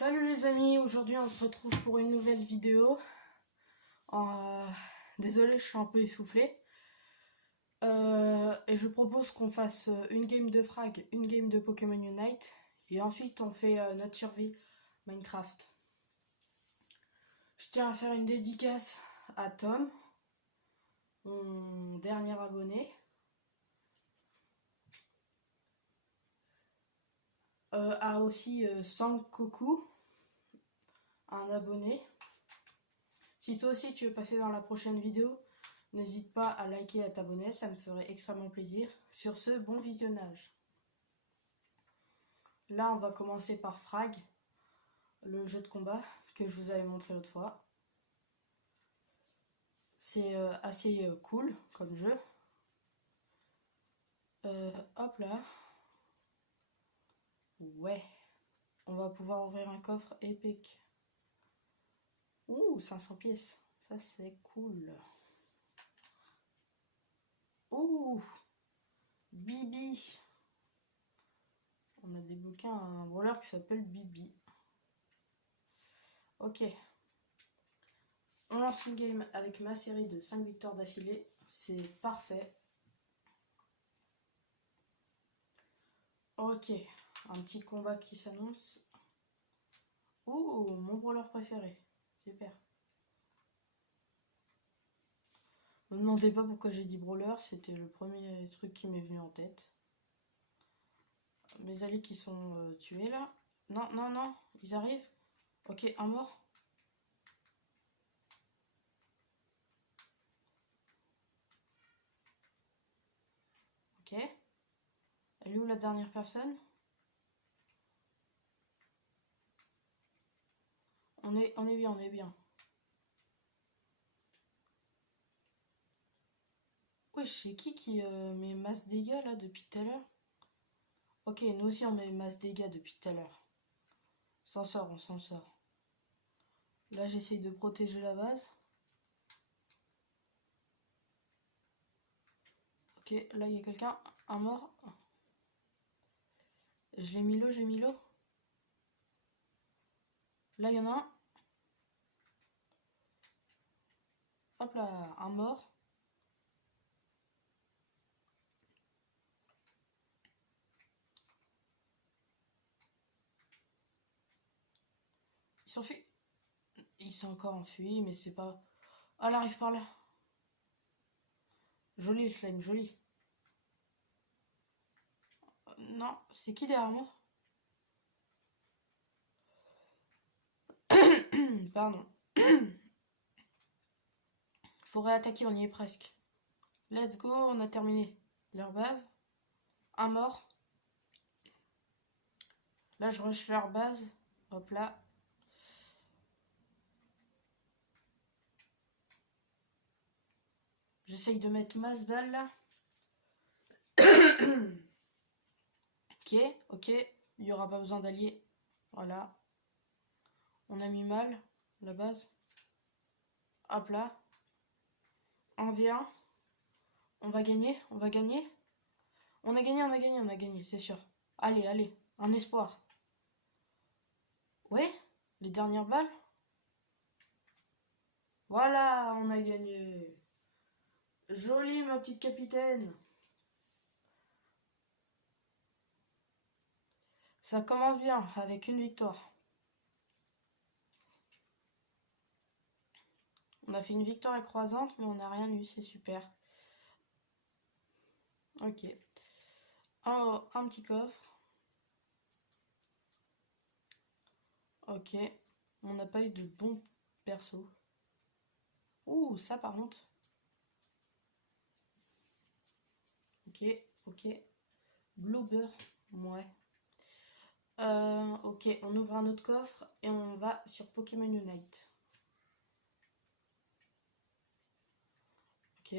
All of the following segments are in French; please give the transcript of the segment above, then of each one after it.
Salut les amis, aujourd'hui on se retrouve pour une nouvelle vidéo. Désolé, je suis un peu essoufflé. Et je propose qu'on fasse une game de frag, une game de Pokémon Unite. Et ensuite on fait notre survie Minecraft. Je tiens à faire une dédicace à Tom, mon dernier abonné. À aussi Sankoku, un abonné. Si toi aussi tu veux passer dans la prochaine vidéo, n'hésite pas à liker et à t'abonner, ça me ferait extrêmement plaisir. Sur ce, bon visionnage. Là, on va commencer par Frag, le jeu de combat que je vous avais montré l'autre fois. C'est assez cool comme jeu. Hop là. Ouais. On va pouvoir ouvrir un coffre épique. Ouh, 500 pièces. Ça, c'est cool. Ouh, Bibi. On a débloqué un brawler qui s'appelle Bibi. Ok. On lance une game avec ma série de 5 victoires d'affilée. C'est parfait. Ok. Un petit combat qui s'annonce. Oh, mon brawler préféré. Super. Ne me demandez pas pourquoi j'ai dit brawler. C'était le premier truc qui m'est venu en tête. Mes alliés qui sont tués là. Non, non, non. Ils arrivent. Ok, un mort. Ok. Elle est où la dernière personne? On est bien, on est bien. Oui, c'est qui met masse dégâts là depuis tout à l'heure? Ok, nous aussi on met masse dégâts depuis tout à l'heure. On s'en sort, on s'en sort. Là j'essaye de protéger la base. Ok, là il y a quelqu'un, un mort. Je l'ai mis l'eau, j'ai mis l'eau. Là il y en a un. Hop là, un mort. Il s'enfuit. Il s'est encore enfui, mais c'est pas... Ah, elle arrive par là. Joli le slime, joli. Non, c'est qui derrière moi? Pardon. Faut réattaquer, on y est presque. Let's go, on a terminé leur base. Un mort. Là, je rush leur base. Hop là. J'essaye de mettre masse balle là. Ok, ok. Il n'y aura pas besoin d'allier. Voilà. On a mis mal la base. Hop là. 1v1. On va gagner, on va gagner. On a gagné, on a gagné, on a gagné, c'est sûr. Allez, allez. Un espoir. Ouais, les dernières balles. Voilà, on a gagné. Jolie ma petite capitaine. Ça commence bien avec une victoire. On a fait une victoire écrasante, mais on n'a rien eu, c'est super. Ok. Un petit coffre. Ok. On n'a pas eu de bons persos. Ouh, ça par contre. Ok, ok. Blobber, ouais. Ok, on ouvre un autre coffre et on va sur Pokémon Unite. Ok.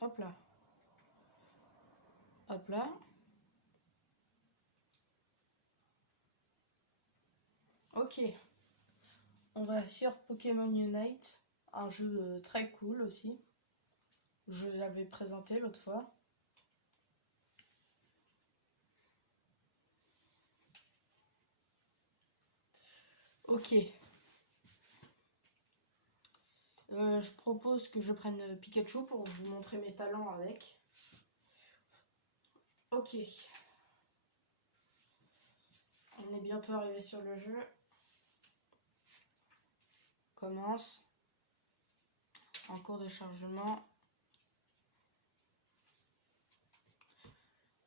Hop là. Hop là. Ok. On va sur Pokémon Unite. Un jeu très cool aussi. Je l'avais présenté l'autre fois. Ok. Je propose que je prenne Pikachu pour vous montrer mes talents avec. Ok. On est bientôt arrivé sur le jeu. Commence. En cours de chargement.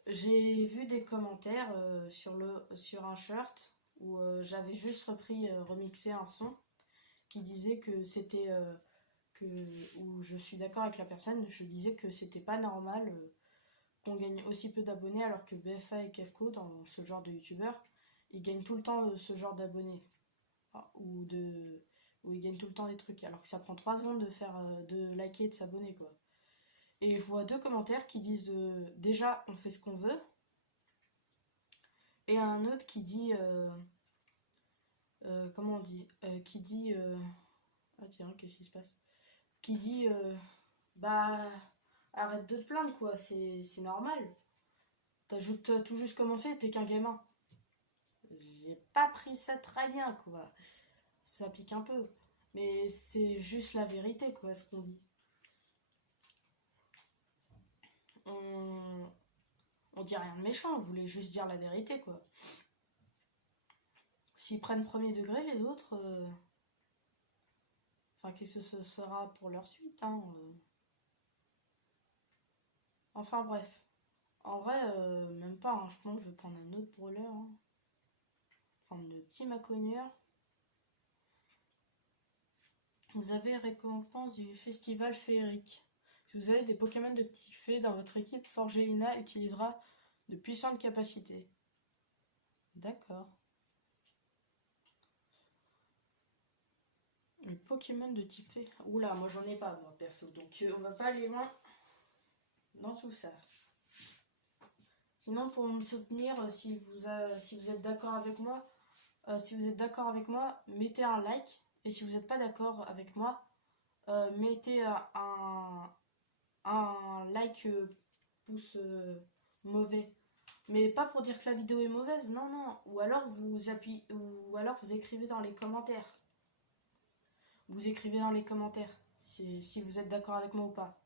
J'ai vu des commentaires sur un shirt où j'avais juste remixé un son qui disait que c'était où je suis d'accord avec la personne. Je disais que c'était pas normal qu'on gagne aussi peu d'abonnés alors que BFA et Kefko, dans ce genre de youtubeurs, ils gagnent tout le temps ce genre d'abonnés. Ou où ils gagnent tout le temps des trucs alors que ça prend 3 secondes de liker et de s'abonner quoi. Et je vois 2 commentaires qui disent déjà on fait ce qu'on veut, et un autre qui dit comment on dit qui dit ah tiens, qu'est-ce qui se passe, qui dit bah arrête de te plaindre quoi, c'est normal, t'as tout juste commencé, t'es qu'un gamin. J'ai pas pris ça très bien quoi, ça pique un peu, mais c'est juste la vérité quoi ce qu'on dit. on, on dit rien de méchant, on voulait juste dire la vérité quoi. S'ils prennent premier degré les autres, enfin qu'est-ce que ce sera pour leur suite hein, enfin bref. En vrai, même pas, hein. Je pense que je vais prendre un autre brawler. Hein. Prendre le Team Accogneur. Vous avez récompense du festival féerique. Si vous avez des Pokémon de petits fées dans votre équipe, Forgelina utilisera de puissantes capacités. D'accord. Le Pokémon de type fée. Oula, moi j'en ai pas, moi perso. Donc on va pas aller loin dans tout ça. Sinon, pour me soutenir, si vous êtes d'accord avec moi, mettez un like. Et si vous n'êtes pas d'accord avec moi, mettez un like pouce mauvais. Mais pas pour dire que la vidéo est mauvaise, non, non. Ou alors vous écrivez dans les commentaires. Vous écrivez dans les commentaires si vous êtes d'accord avec moi ou pas.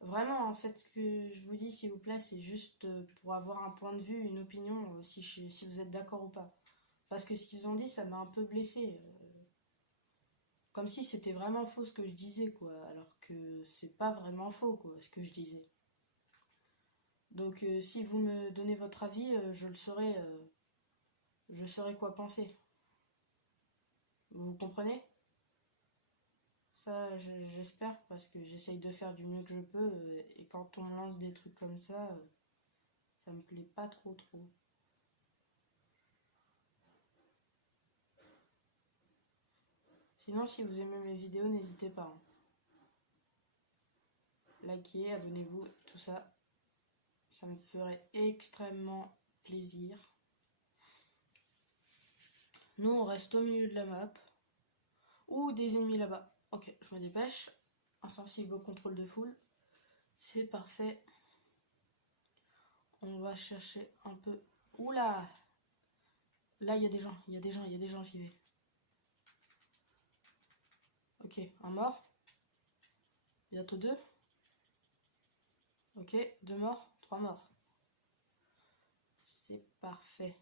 Vraiment, en fait, ce que je vous dis, s'il vous plaît, c'est juste pour avoir un point de vue, une opinion, si vous êtes d'accord ou pas. Parce que ce qu'ils ont dit, ça m'a un peu blessé. Comme si c'était vraiment faux ce que je disais, quoi. Alors que c'est pas vraiment faux, quoi, ce que je disais. Donc, si vous me donnez votre avis, je saurai quoi penser. Vous comprenez? Ça, j'espère, parce que j'essaye de faire du mieux que je peux. Et quand on me lance des trucs comme ça me plaît pas trop trop. Sinon, si vous aimez mes vidéos, n'hésitez pas. Hein. Likez, abonnez-vous, tout ça. Ça me ferait extrêmement plaisir. Nous, on reste au milieu de la map. Ou des ennemis là-bas. Ok, je me dépêche. Insensible au contrôle de foule. C'est parfait. On va chercher un peu. Oula! Là, il y a des gens, j'y vais. Ok, un mort. Bientôt 2. Ok, 2 morts, 3 morts. C'est parfait.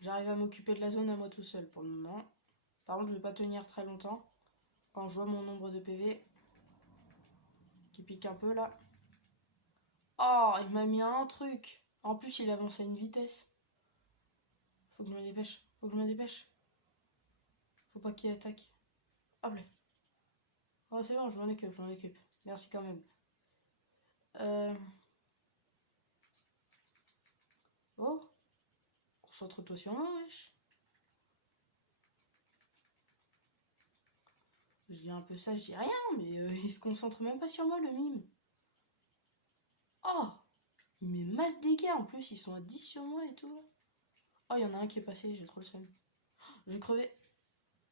J'arrive à m'occuper de la zone à moi tout seul pour le moment. Par contre, je vais pas tenir très longtemps. Quand je vois mon nombre de PV qui pique un peu là. Oh, il m'a mis un truc. En plus, il avance à une vitesse. Faut que je me dépêche. Faut pas qu'il attaque. Hop là. Oh, c'est bon, je m'en occupe. Merci quand même. Oh, concentre-toi sur moi, wesh. Je dis un peu ça, je dis rien, mais il se concentre même pas sur moi, le mime. Oh, il met masse dégâts, en plus, ils sont à 10 sur moi et tout. Oh, il y en a un qui est passé, j'ai trop le seum. Je vais crever.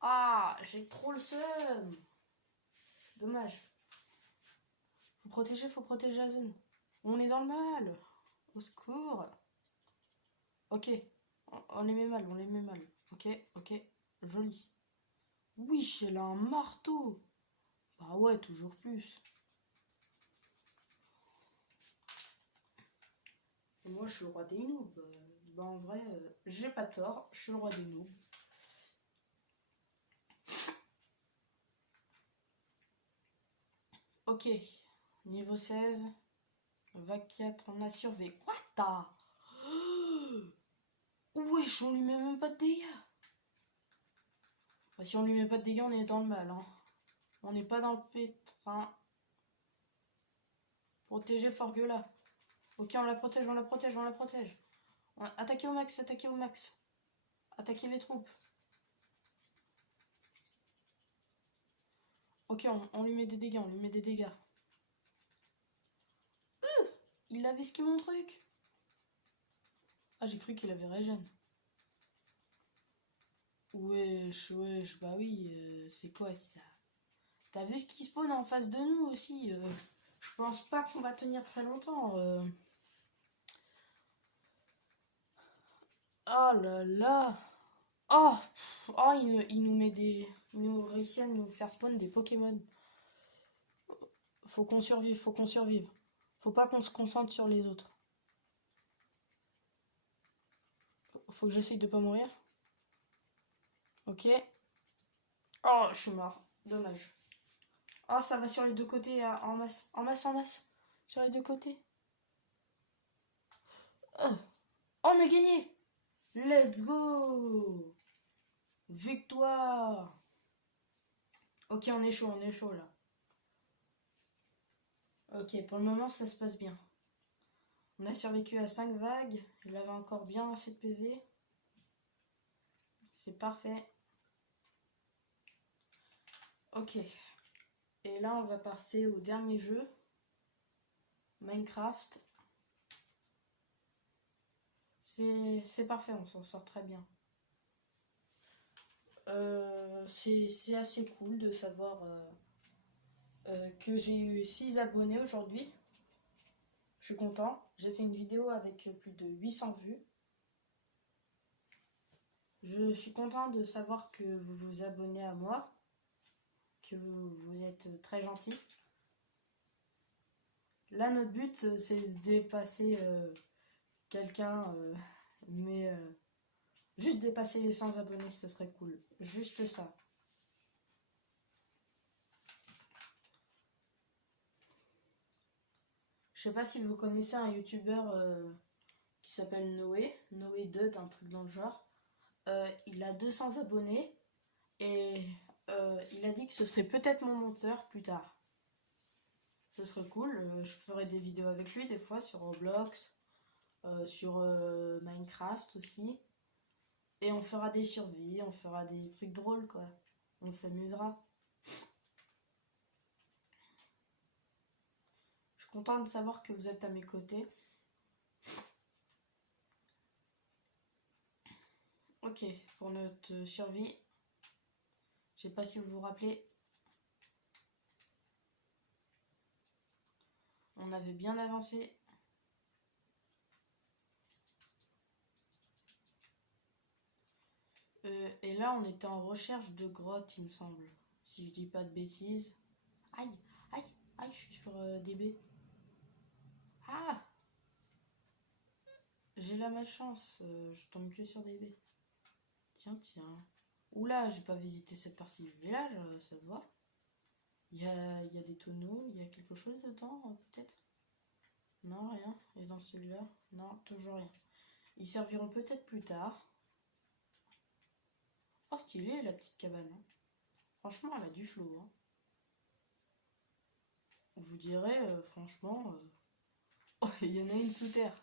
Ah, j'ai trop le seum. Dommage. Faut protéger la zone. On est dans le mal. Au secours. Ok, on les met mal. Ok. Joli. Oui, elle a un marteau. Bah ouais, toujours plus. Et moi, je suis le roi des noobs. Bah en vrai, j'ai pas tort. Je suis le roi des noobs. Ok. Niveau 16. Vague 4, on a survécu. What the... Wesh, on lui met même pas de dégâts. Bah, si on lui met pas de dégâts, on est dans le mal. Hein. On n'est pas dans le pétrin. Protéger Forguela. Ok, on la protège, on la protège, on la protège. Attaquez au max, attaquez au max. Attaquez les troupes. Ok, on lui met des dégâts, on lui met des dégâts. Il avait ski mon truc. Ah, j'ai cru qu'il avait régène. Wesh, wesh, bah oui, c'est quoi ça? T'as vu ce qui spawn en face de nous aussi je pense pas qu'on va tenir très longtemps. Oh là là. Oh, oh il nous met des... Il nous réussit à nous faire spawn des Pokémon. Faut qu'on survive, faut qu'on survive. Faut pas qu'on se concentre sur les autres. Faut que j'essaye de pas mourir. Ok. Oh, je suis mort. Dommage. Oh, ça va sur les deux côtés, en masse. En masse, en masse. Sur les deux côtés. Oh, on a gagné. Let's go. Victoire. Ok, on est chaud là. Ok, pour le moment, ça se passe bien. On a survécu à 5 vagues. Il avait encore bien assez de PV. C'est parfait. Ok. Et là, on va passer au dernier jeu. Minecraft. C'est parfait, on s'en sort très bien. C'est assez cool de savoir que j'ai eu 6 abonnés aujourd'hui. Je suis content. J'ai fait une vidéo avec plus de 800 vues. Je suis content de savoir que vous vous abonnez à moi, que vous êtes très gentil. Là, notre but, c'est de dépasser quelqu'un, mais juste dépasser les 100 abonnés, ce serait cool. Juste ça. Je sais pas si vous connaissez un youtubeur qui s'appelle Noé, Noé 2, un truc dans le genre. Il a 200 abonnés et il a dit que ce serait peut-être mon monteur plus tard. Ce serait cool, je ferai des vidéos avec lui des fois sur Roblox, sur Minecraft aussi. Et on fera des survies, on fera des trucs drôles quoi. On s'amusera. Je suis contente de savoir que vous êtes à mes côtés. Ok, pour notre survie, je sais pas si vous vous rappelez, on avait bien avancé. Et là, on était en recherche de grottes, il me semble. Si je dis pas de bêtises. Aïe, aïe, aïe, je suis sur DB. Ah, j'ai la malchance, je tombe que sur DB. Tiens, tiens. Oula, j'ai pas visité cette partie du village, ça se voit. Il y a des tonneaux, il y a quelque chose dedans, peut-être. Non, rien. Et dans celui-là, non, toujours rien. Ils serviront peut-être plus tard. Oh, stylé la petite cabane. Hein. Franchement, elle a du flow. Hein. On vous dirait, franchement... Oh, il y en a une sous terre.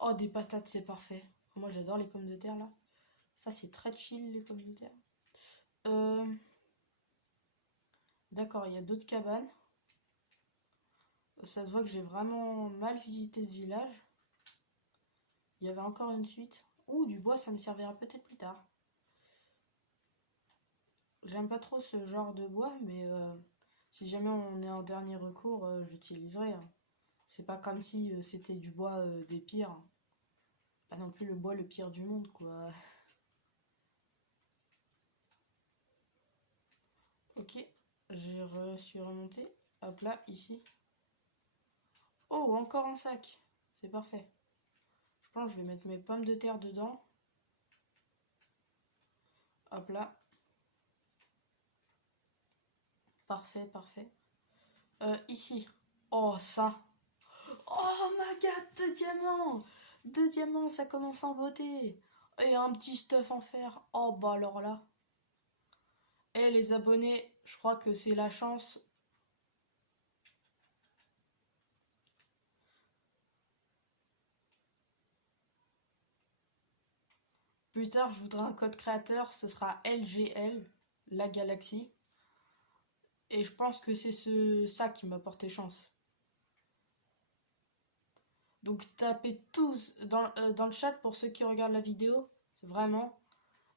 Oh, des patates, c'est parfait. Moi, j'adore les pommes de terre, là. Ça, c'est très chill, les pommes de terre. D'accord, il y a d'autres cabanes. Ça se voit que j'ai vraiment mal visité ce village. Il y avait encore une suite. Ouh, du bois, ça me servira peut-être plus tard. J'aime pas trop ce genre de bois, mais si jamais on est en dernier recours, j'utiliserai. Hein. C'est pas comme si c'était du bois des pires. Pas non plus le bois le pire du monde, quoi. J'ai réussi à remonter. Hop là, ici. Oh, encore un sac. C'est parfait. Je pense que je vais mettre mes pommes de terre dedans. Hop là. Parfait, parfait. Ici. Oh, ça. Oh, my god, 2 diamants. 2 diamants, ça commence en beauté. Et un petit stuff en fer. Oh, bah alors là. Eh, les abonnés, je crois que c'est la chance. Plus tard, je voudrais un code créateur. Ce sera LGL, la galaxie. Et je pense que c'est ça qui m'a porté chance. Donc tapez tous dans le chat pour ceux qui regardent la vidéo, vraiment.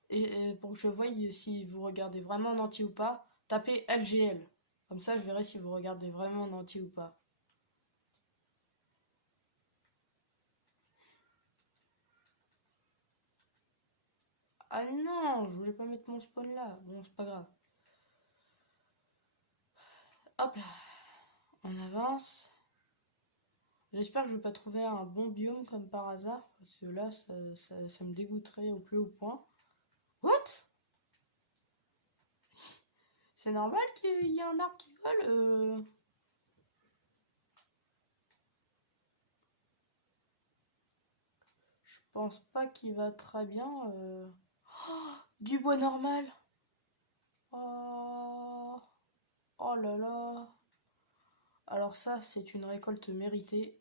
Et pour que je voie si vous regardez vraiment en entier ou pas, tapez LGL. Comme ça, je verrai si vous regardez vraiment en entier ou pas. Ah non, je voulais pas mettre mon spawn là. Bon, c'est pas grave. Hop là. On avance. J'espère que je vais pas trouver un bon biome comme par hasard. Parce que là, ça me dégoûterait au plus haut point. What? C'est normal qu'il y ait un arbre qui vole Je pense pas qu'il va très bien. Oh, du bois normal. Oh, oh là là. Alors ça, c'est une récolte méritée.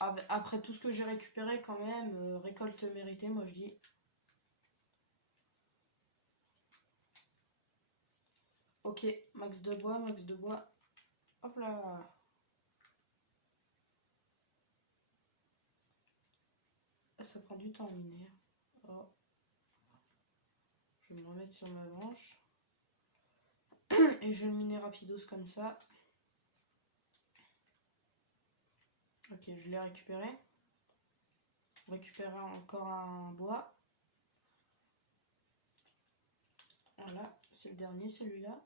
Après tout ce que j'ai récupéré quand même, récolte méritée, moi je dis. Ok, max de bois, max de bois. Hop là. Ça prend du temps à miner. Oh. Je vais me remettre sur ma branche. Et je vais le miner rapidos comme ça. Ok, je l'ai récupéré. Récupérer encore un bois. Voilà, c'est le dernier celui-là.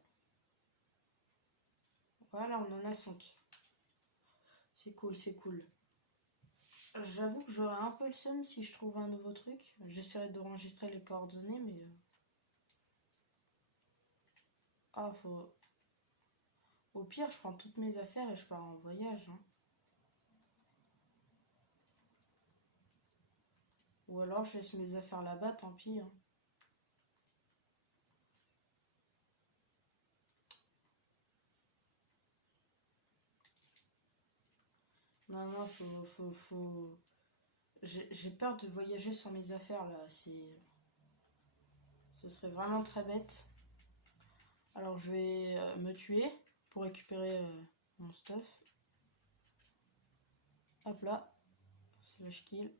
Voilà, on en a 5. C'est cool, c'est cool. J'avoue que j'aurais un peu le seum si je trouve un nouveau truc. J'essaierai d'enregistrer les coordonnées, mais... Ah, faut... Au pire, je prends toutes mes affaires et je pars en voyage. Hein. Ou alors je laisse mes affaires là-bas, tant pis. Hein. Non, non, faut... J'ai peur de voyager sans mes affaires, là. Ce serait vraiment très bête. Alors, je vais me tuer pour récupérer mon stuff. Hop là. Slash kill.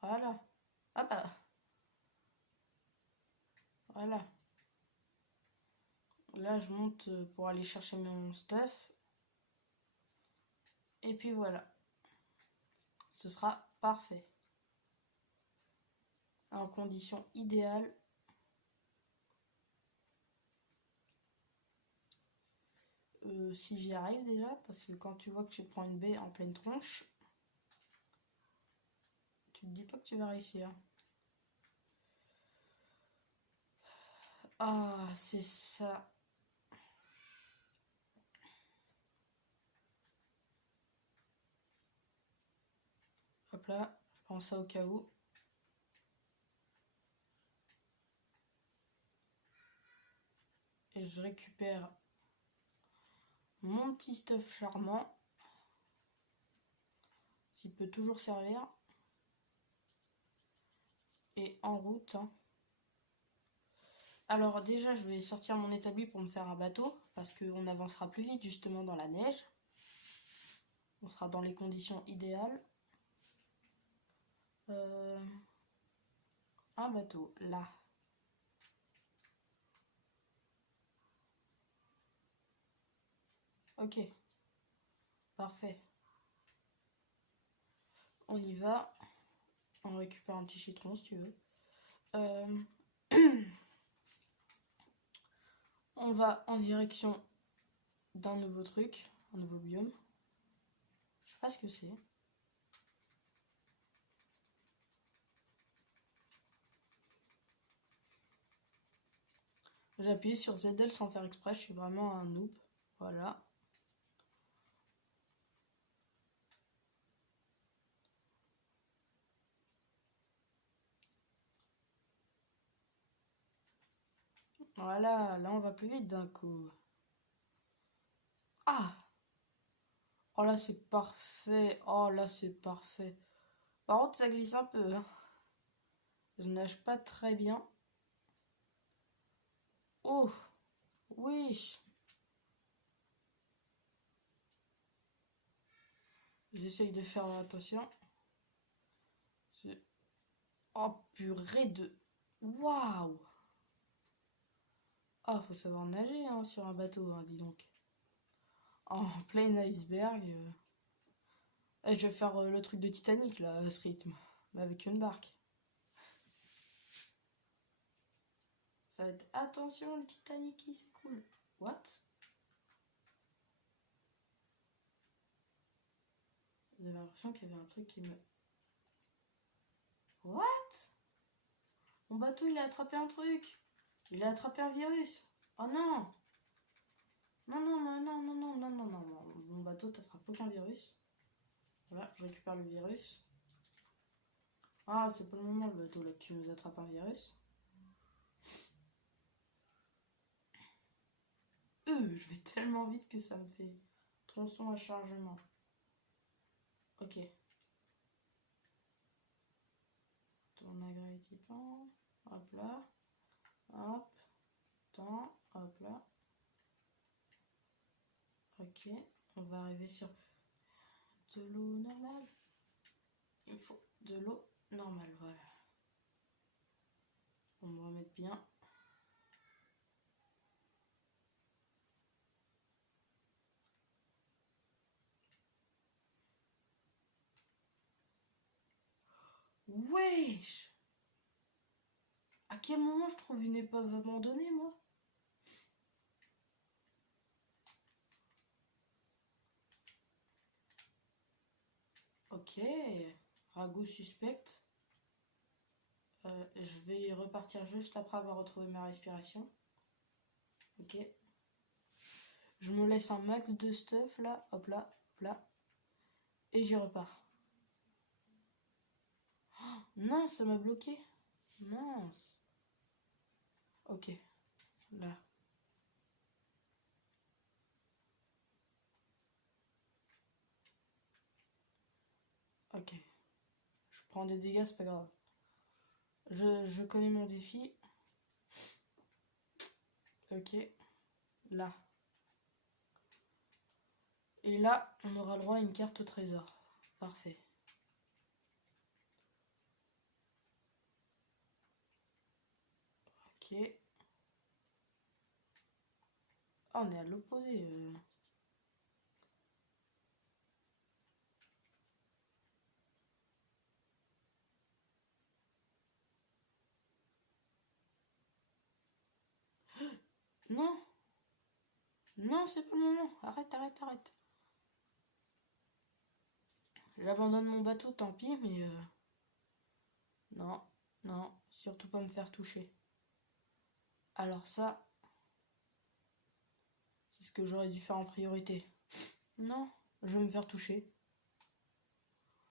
Voilà. Hop là. Voilà. Là, je monte pour aller chercher mon stuff. Et puis voilà. Ce sera parfait. En conditions idéales. Si j'y arrive déjà, parce que quand tu vois que tu prends une baie en pleine tronche, tu te dis pas que tu vas réussir. Ah, c'est ça. Hop là, je prends ça au cas où. Et je récupère mon petit stuff charmant. S'il peut toujours servir. Et en route. Hein. Alors déjà, je vais sortir mon établi pour me faire un bateau. Parce qu'on avancera plus vite justement dans la neige. On sera dans les conditions idéales. Un bateau, là. Ok. Parfait. On y va. On récupère un petit citron si tu veux. On va en direction d'un nouveau truc, un nouveau biome. Je sais pas ce que c'est. J'ai appuyé sur ZL sans faire exprès, je suis vraiment un noob. Voilà. Voilà, là on va plus vite d'un coup. Ah! Oh là c'est parfait. Oh là c'est parfait. Par contre ça glisse un peu, hein. Je nage pas très bien. Oh! Oui! J'essaye de faire attention. Oh purée de... Waouh! Ah, faut savoir nager hein, sur un bateau, hein, dis donc. En plein iceberg. Eh, je vais faire le truc de Titanic là, à ce rythme. Mais avec une barque. Ça va être... Attention, le Titanic il s'écoule. What? J'avais l'impression qu'il y avait un truc qui me... What? Mon bateau il a attrapé un truc. Il a attrapé un virus. Oh non! Non, non, non, non, non, non, non, non, non, non. Mon bateau t'attrape aucun virus. Voilà, je récupère le virus. Ah, c'est pas le moment le bateau là que tu nous attrapes un virus. Je vais tellement vite que ça me fait tronçon à chargement. Ok. Ton agrédient. Hop là. Hop. Temps. Hop là. Ok. On va arriver sur de l'eau normale. Il me faut de l'eau normale. Voilà. On me remettre bien. Wesh! À quel moment je trouve une épave abandonnée, moi? Ok. Ragoût suspect. Je vais repartir juste après avoir retrouvé ma respiration. Ok. Je me laisse un max de stuff là. Hop là. Hop là. Et j'y repars. Oh, non, ça m'a bloqué. Mince. Ok. Là. Ok. Je prends des dégâts, c'est pas grave. Je connais mon défi. Ok. Là. Et là, on aura le droit à une carte au trésor. Parfait. Ok. Ah, on est à l'opposé. Non. Non, c'est pas le moment. Arrête, arrête, arrête. J'abandonne mon bateau, tant pis, mais... Non, non, surtout pas me faire toucher. Alors ça, c'est ce que j'aurais dû faire en priorité. Non, je vais me faire toucher.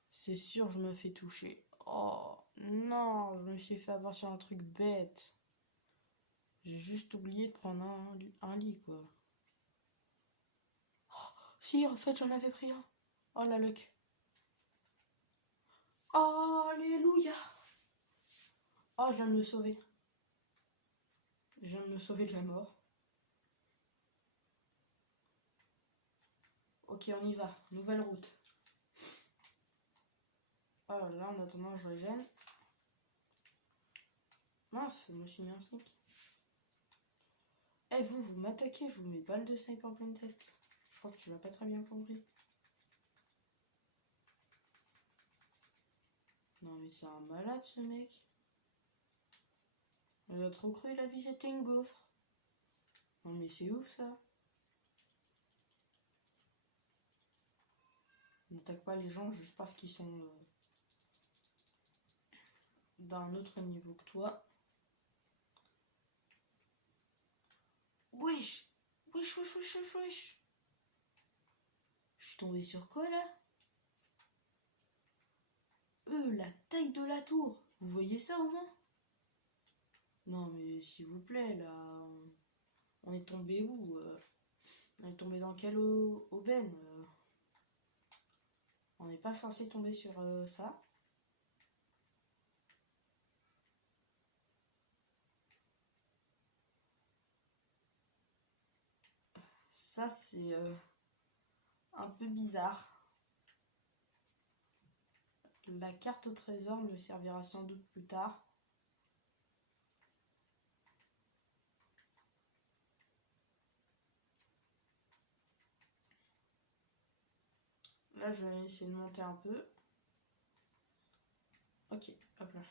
C'est sûr, je me fais toucher. Oh, non, je me suis fait avoir sur un truc bête. J'ai juste oublié de prendre un lit, quoi. Oh, si, en fait, j'en avais pris un. Oh, la luck. Oh, alléluia. Oh, je viens de me sauver. Je viens de me sauver de la mort. Ok, on y va. Nouvelle route. Oh là, en attendant, je régène. Mince, je me suis mis un sneak. Eh, vous m'attaquez, je vous mets balle de sniper en pleine tête. Je crois que tu l'as pas très bien compris. Non, mais c'est un malade, ce mec. Il a trop cru, il a vu j'étais une gaufre. Non mais c'est ouf ça. N'attaque pas les gens juste parce qu'ils sont d'un autre niveau que toi. Wesh! Wesh, wesh, wesh, wesh, wesh! Je suis tombé sur quoi là? La taille de la tour! Vous voyez ça au moins? Non mais s'il vous plaît, là, on est tombé où? On est tombé dans quelle aubaine? On n'est pas censé tomber sur ça. Ça, c'est un peu bizarre. La carte au trésor me servira sans doute plus tard. Là, je vais essayer de monter un peu. Ok, hop là.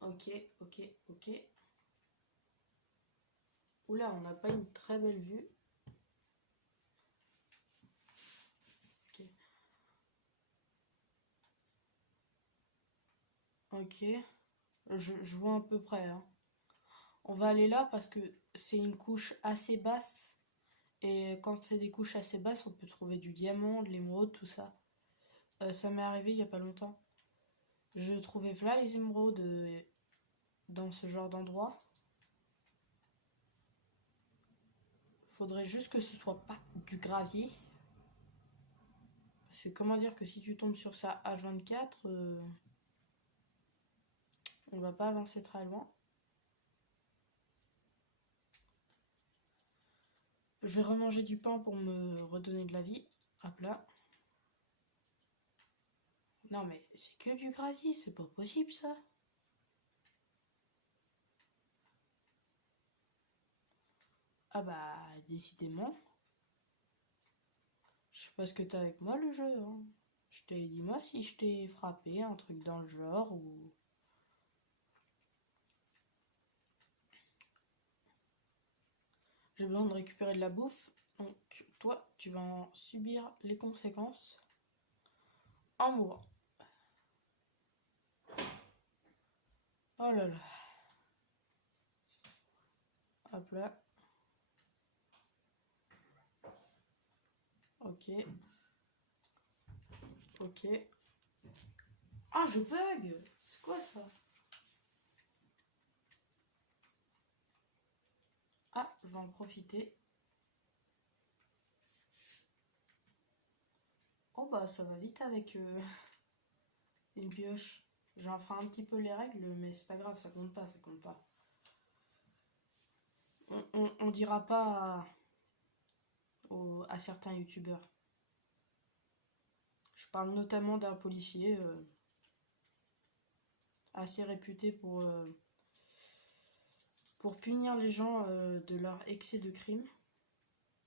Ok, ok, ok. Oula, on n'a pas une très belle vue. Ok. Je vois à peu près. Hein. On va aller là parce que c'est une couche assez basse. Et quand c'est des couches assez basses, on peut trouver du diamant, de l'émeraude, tout ça. Ça m'est arrivé il y a pas longtemps. Je trouvais là les émeraudes dans ce genre d'endroit. Faudrait juste que ce soit pas du gravier. Parce que comment dire que si tu tombes sur ça H24, on va pas avancer très loin. Je vais remanger du pain pour me redonner de la vie. Hop là. Non mais c'est que du gravier, c'est pas possible ça. Ah bah décidément. Je sais pas ce que t'as avec moi le jeu. Hein. Je t'ai dit moi si je t'ai frappé, un truc dans le genre ou... J'ai besoin de récupérer de la bouffe. Donc toi, tu vas en subir les conséquences en mourant. Oh là là. Hop là. Ok. Ok. Ah, je bug! C'est quoi ça? Ah, je vais en profiter. Oh bah ça va vite avec une pioche. J'ai enfreint un petit peu les règles, mais c'est pas grave, ça compte pas, ça compte pas. On dira pas à certains youtubeurs. Je parle notamment d'un policier assez réputé pour punir les gens de leur excès de crime.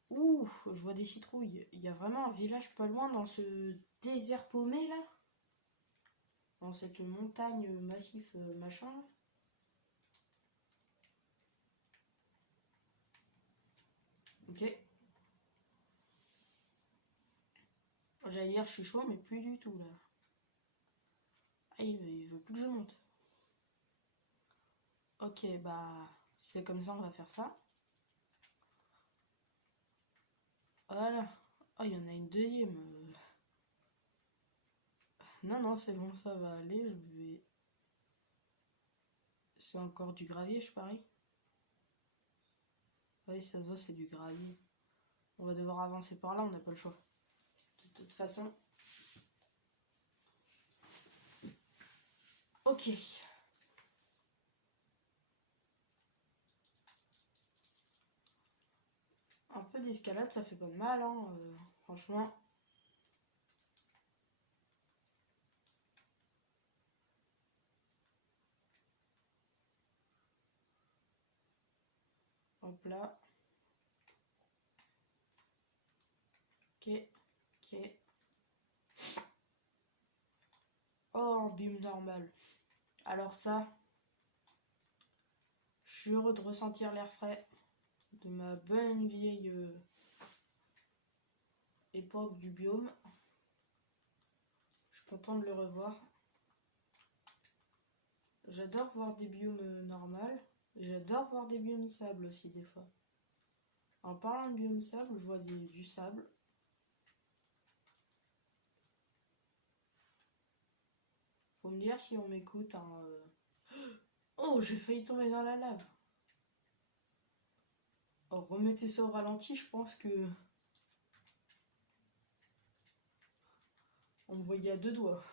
Ouh, je vois des citrouilles. Il y a vraiment un village pas loin dans ce désert paumé là. Dans cette montagne massif machin. Ok. J'allais dire je suis chaud mais plus du tout là. Ah il veut plus que je monte. Ok bah c'est comme ça on va faire ça. Voilà. Oh il y en a une deuxième. Non non c'est bon ça va aller. Je vais... C'est encore du gravier je parie. Oui ça se voit c'est du gravier. On va devoir avancer par là, on n'a pas le choix. De toute façon. Ok. Un peu d'escalade, ça fait pas de mal, hein, franchement. Hop là. Ok, ok. Oh, un biome normal. Alors ça, Je suis heureux de ressentir l'air frais de ma bonne vieille époque du biome. Je suis content de le revoir. J'adore voir des biomes normaux. J'adore voir des biomes sable aussi des fois. En parlant de biome sable, je vois du sable. Faut me dire si on m'écoute. Hein, Oh, j'ai failli tomber dans la lave. Oh, remettez ça au ralenti, je pense que on me voyait à deux doigts.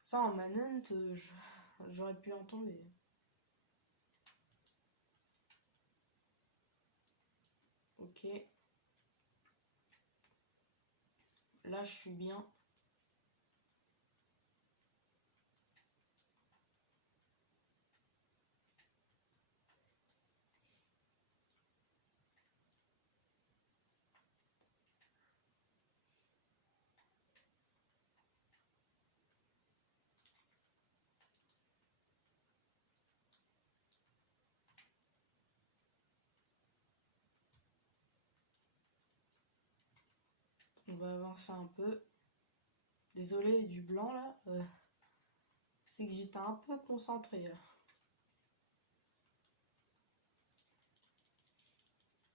Ça en manhunt, j'aurais pu en tomber. Ok. Là, je suis bien. On va avancer un peu. Désolé du blanc là. C'est que j'étais un peu concentré.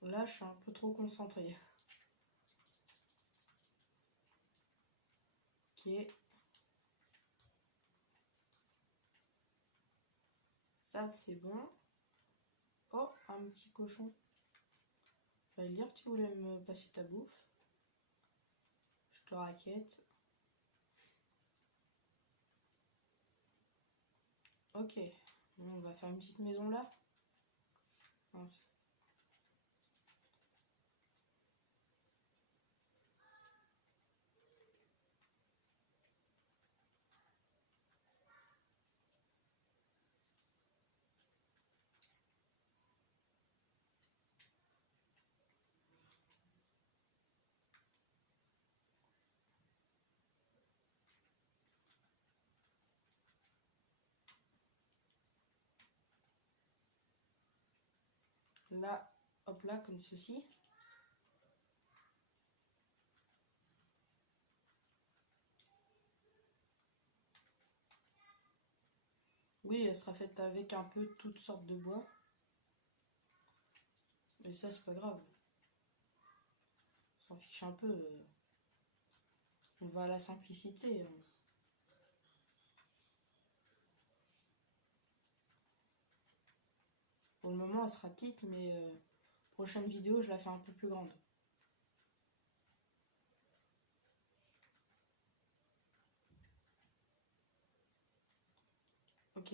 Là, je suis un peu trop concentré. Ok. Ça, c'est bon. Oh, un petit cochon. Fallait dire que tu voulais me passer ta bouffe. Je te raquette. Ok. Bon, on va faire une petite maison là. Mince. Là, hop là, comme ceci. Oui, elle sera faite avec un peu toutes sortes de bois. Mais ça, c'est pas grave. On s'en fiche un peu. On va à la simplicité. Pour le moment, elle sera petite, mais prochaine vidéo, je la fais un peu plus grande. Ok,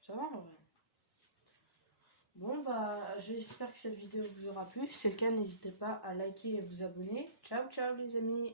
ça va en vrai. Bon, bah, j'espère que cette vidéo vous aura plu. Si c'est le cas, n'hésitez pas à liker et vous abonner. Ciao, ciao les amis!